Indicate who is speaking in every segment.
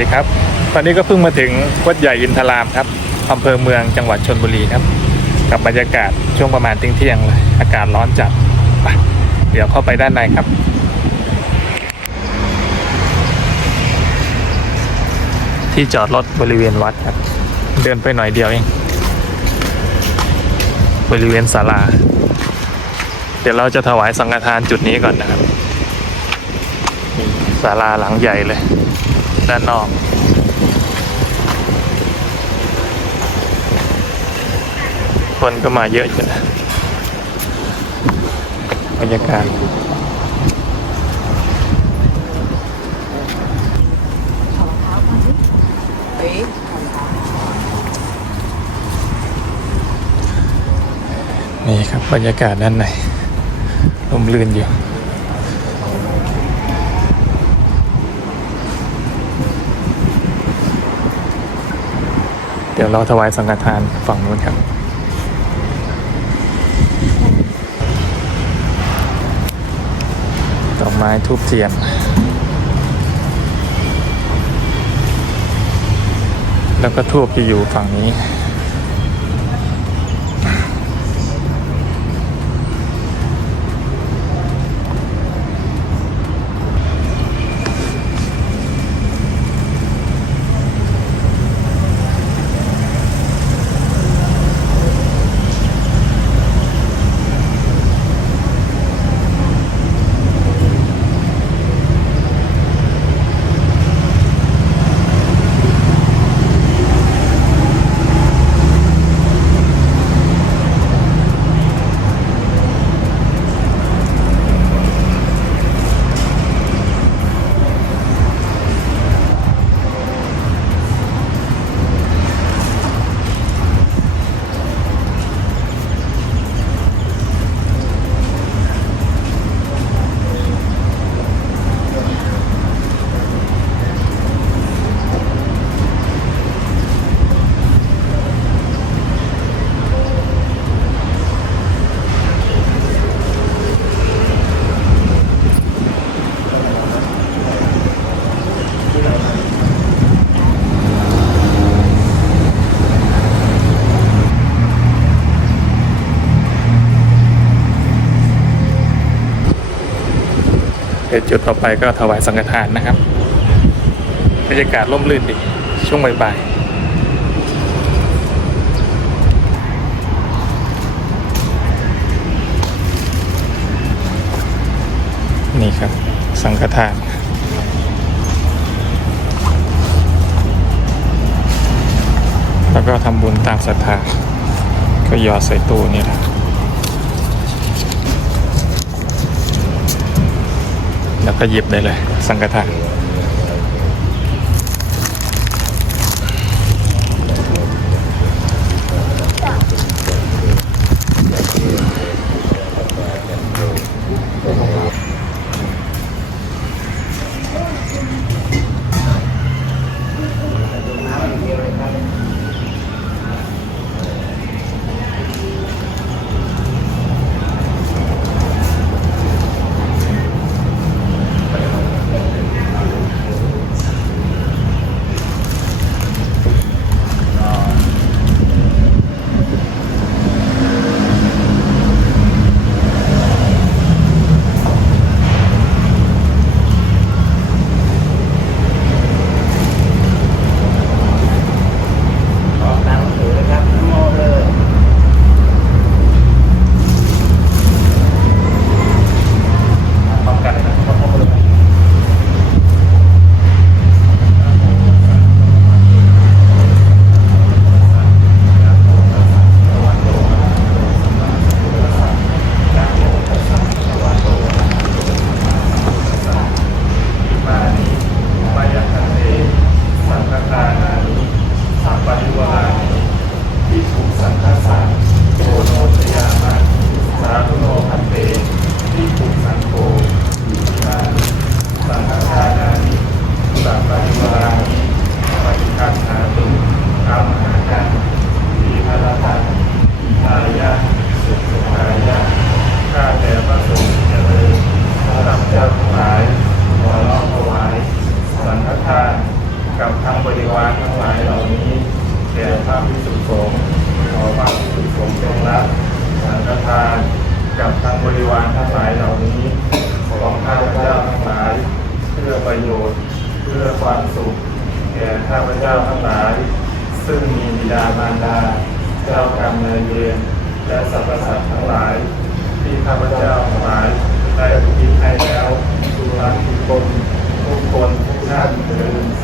Speaker 1: ดีครับ ตอนนี้ก็เพิ่งมาถึงวัดใหญ่อินทรามครับอำเภอเมืองจังหวัดชนบุรีครับ กับบรรยากาศช่วงประมาณเที่ยงๆเลยอากาศร้อนจัดไปเดี๋ยวเข้าไปด้านในครับที่จอดรถบริเวณวัดครับ เดินไปหน่อยเดียวเอง บริเวณศาลา เดี๋ยวเราจะถวายสังฆทานจุดนี้ก่อนนะครับศาลาหลังใหญ่เลย ด้านนอกคนก็มาเยอะอยู่นะบรรยากาศนี่ครับบรรยากาศด้านในลมลื่นอยู่ ดี๋ยวเราถวายสังฆทานฝั่งนู้นครับ ดอกไม้ทูบเทียน แล้วก็ทูบจะอยู่ฝั่งนี้ ไปก็ถวายสังฆทานนะครับบรรยากาศร่มรื่นดีช่วงบ่ายๆนี่ครับ สังฆทาน แล้วก็ทำบุญตามศรัทธาก็ยอดใส่ตู้นี่แหละ แล้วก็หยิบได้เลย สังฆทานายเหล่านี้ของข้าพเจ้าทั้งหลาย เพื่อประโยชน์เพื่อความสุข แก่ข้าพเจ้าทั้งหลาย ซึ่งมีบิดามารดา เจ้ากรรมนายเยนและสรรพสัตว์ทั้งหลาย ที่ข้าพเจ้าทั้งหลายได้อุทิศให้แล้วสุกท่านทุกคนทุกคนทุกท่านเถิด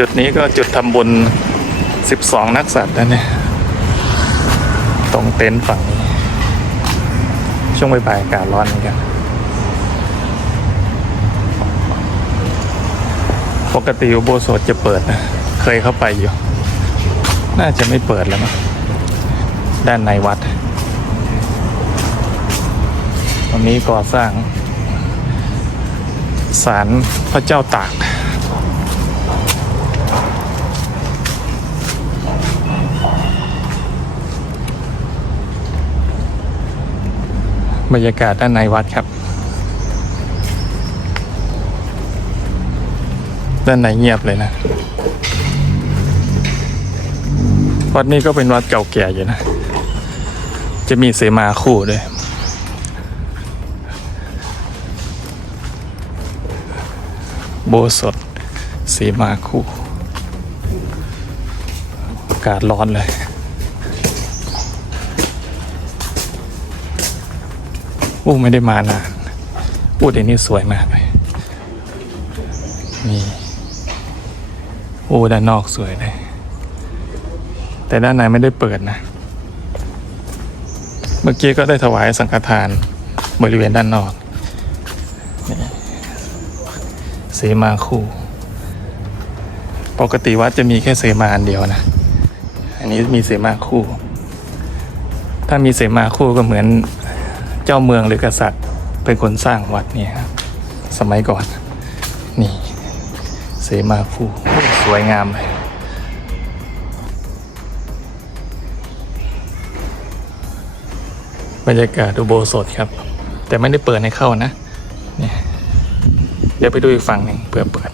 Speaker 1: จุดนี้ก็จุดทำบุญ 12 นักสัตว์นะเนี่ยตรงเต็นท์ฝั่งนี้ ช่วงบ่ายๆอากาศร้อนเหมือนกันปกติอุโบสถจะเปิดนะเคยเข้าไปอยู่ น่าจะไม่เปิดแล้วมั้งด้านในวัดตรงนี้ก่อสร้างศาลพระเจ้าตาก บรรยากาศด้านในวัดครับ ด้านในเงียบเลยนะ วัดนี้ก็เป็นวัดเก่าแก่อยู่นะ จะมีเสมาคู่ด้วยโบสถเสมาคู่ อากาศร้อนเลย อู้ไม่ได้มานานอู้เดี๋ยวนี้สวยมากเลยนี่อู้ด้านนอกสวยเลย แต่ด้านในไม่ได้เปิดนะ เมื่อกี้ก็ได้ถวายสังฆทานบริเวณด้านนอกนี่เสมาคู่ ปกติวัดจะมีแค่เสมาอันเดียวนะ อันนี้มีเสมาคู่ ถ้ามีเสมาคู่ก็เหมือน เจ้าเมืองหรือกษัตริย์ เป็นคนสร้างวัดเนี่ยครับสมัยก่อน นี่ เสมาคู่สวยงามเลยบรรยากาศอุโบสถครับ แต่ไม่ได้เปิดให้เข้านะเนี่ยเดี๋ยวไปดูอีกฝั่งหนึ่งเพื่อเปิด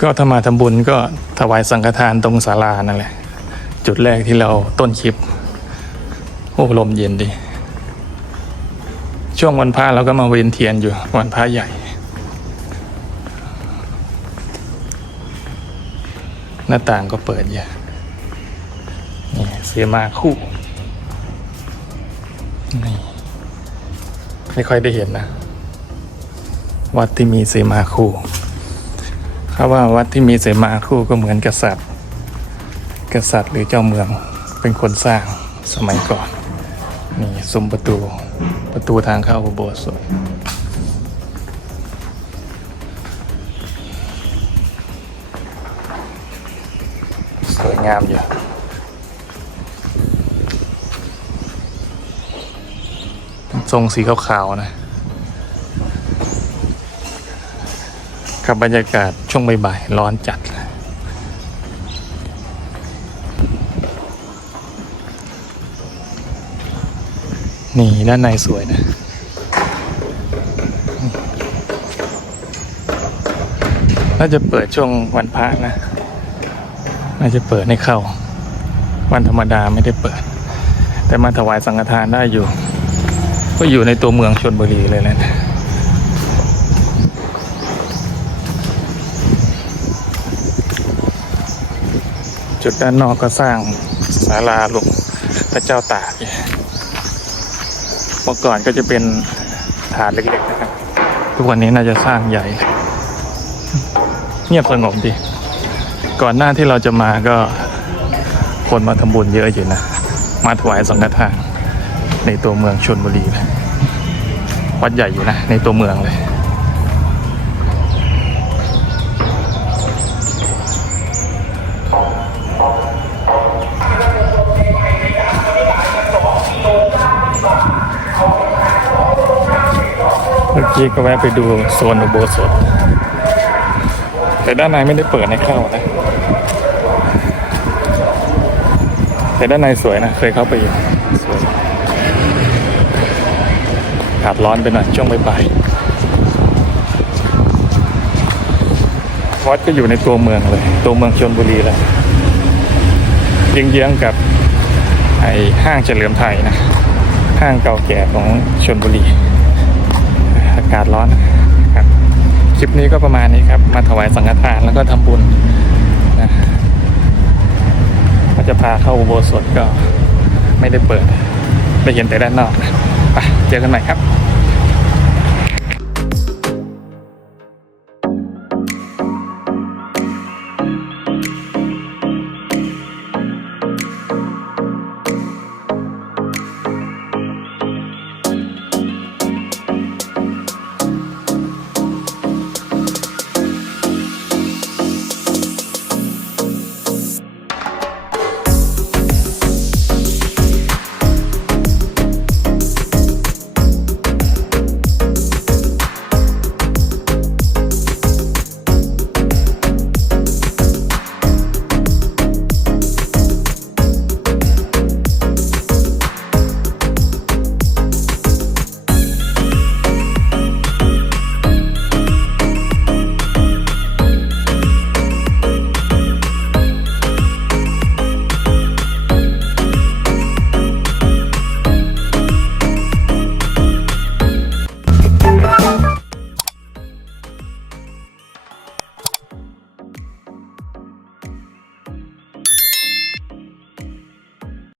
Speaker 1: ก็ถ้ามาทำบุญก็ถวายสังฆทานตรงศาลานั่นแหละ จุดแรกที่เราต้นคลิป โอ้ลมเย็นดี ช่วงวันพระเราก็มาเวียนเทียนอยู่ วันพระใหญ่ หน้าต่างก็เปิดอยู่นี่เสียมาคู่นี่ไม่ค่อยได้เห็นนะ วัดที่มีเสมาคู่เขาว่าวัดที่มีเสมาคู่ก็เหมือนกษัตริย์ กษัตริย์หรือเจ้าเมืองเป็นคนสร้างสมัยก่อน นี่ซุ้มประตู ประตูทางเข้าอุโบสถสวยงามอยู่ทรงสีขาวๆนะ กับบรรยากาศช่วงบ่ายๆร้อนจัดเลย นี่ด้านในสวยนะ น่าจะเปิดช่วงวันพระนะ น่าจะเปิดให้เข้า วันธรรมดาไม่ได้เปิด แต่มาถวายสังฆทานได้อยู่ ก็อยู่ในตัวเมืองชนบุรีเลยนะจุดด้านนอกก็สร้างศาลาหลวงพระเจ้าตากอยู่ เมื่อก่อนก็จะเป็นฐานเล็กๆนะครับ ทุกวันนี้น่าจะสร้างใหญ่ เงียบสงบดี ก่อนหน้าที่เราจะมาก็คนมาทำบุญเยอะอยู่นะ มาถวายสังฆทานในตัวเมืองชนบุรีนะวัดใหญ่อยู่นะ ในตัวเมืองเลย กี้ก็แวะไปดูโซนอุโบสถ แต่ด้านในไม่ได้เปิดให้เข้านะ แต่ด้านในสวยนะ เคยเข้าไปอยู่สวยอากาศร้อนไปหน่อยช่วงบ่ายๆวัดก็อยู่ในตัวเมืองเลย ตัวเมืองชลบุรีเลยเยื้องๆกับไอ้ห้างเฉลิมไทยนะ ห้างเก่าแก่ของชลบุรี อากาศร้อนครับคลิปนี้ก็ประมาณนี้ครับ มาถวายสังฆทานแล้วก็ทำบุญนะก็จะพาเข้าอุโบสถก็ไม่ได้เปิด ได้เห็นแต่ด้านนอกนะไปเจอกันใหม่ครับ